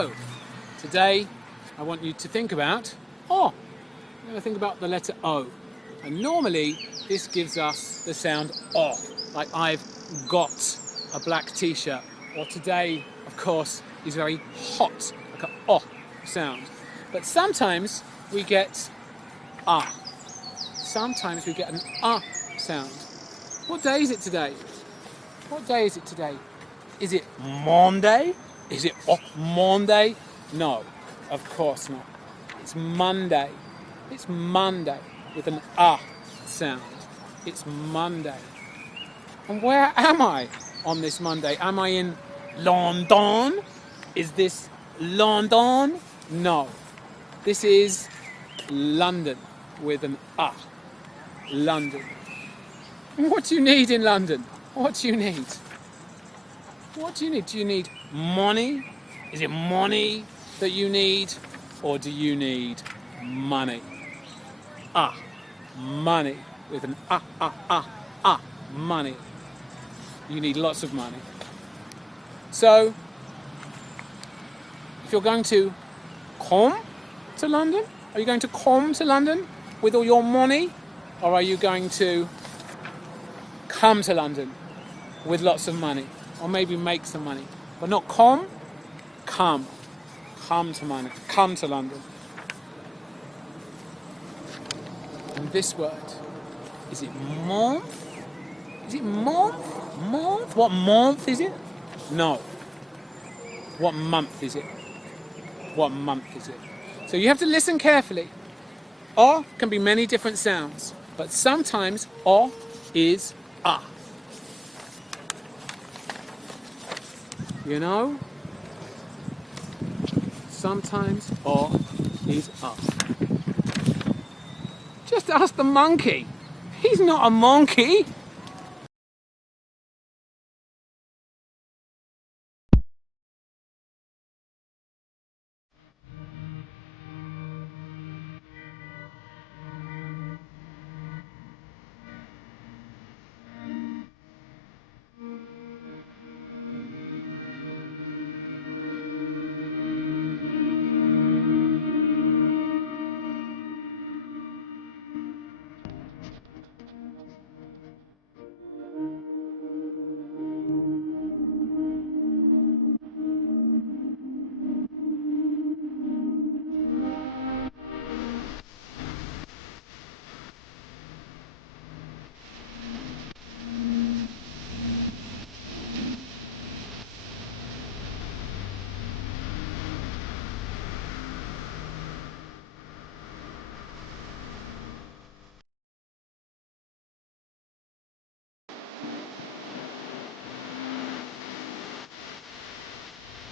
So, today I want you to think about O. You're going to think about the letter O. And normally this gives us the sound O, like I've got a black t-shirt. Or today, of course, is very hot, like an O sound. But sometimes we get A. Sometimes we get an sound. What day is it today? What day is it today? Is it Monday? Is it Monday? No, of course not. It's Monday. It's Monday with an sound. It's Monday. And where am I on this Monday? Am I in London? Is this London? No. This is London with an London. What do you need in London? What do you need? What do you need? Do you need money? Is it money that you need? Or do you need money? Money with an money. You need lots of money. So, if you're going to come to London, are you going to come to London with all your money? Or are you going to come to London with lots of money? Or maybe make some money. But not come, come. Come to money. Come to London. And this word, is it month? Is it month? Month? What month is it? No. What month is it? What month is it? So you have to listen carefully. O can be many different sounds, but sometimes O is A. You know? Sometimes O is A. Just ask the monkey. He's not a monkey.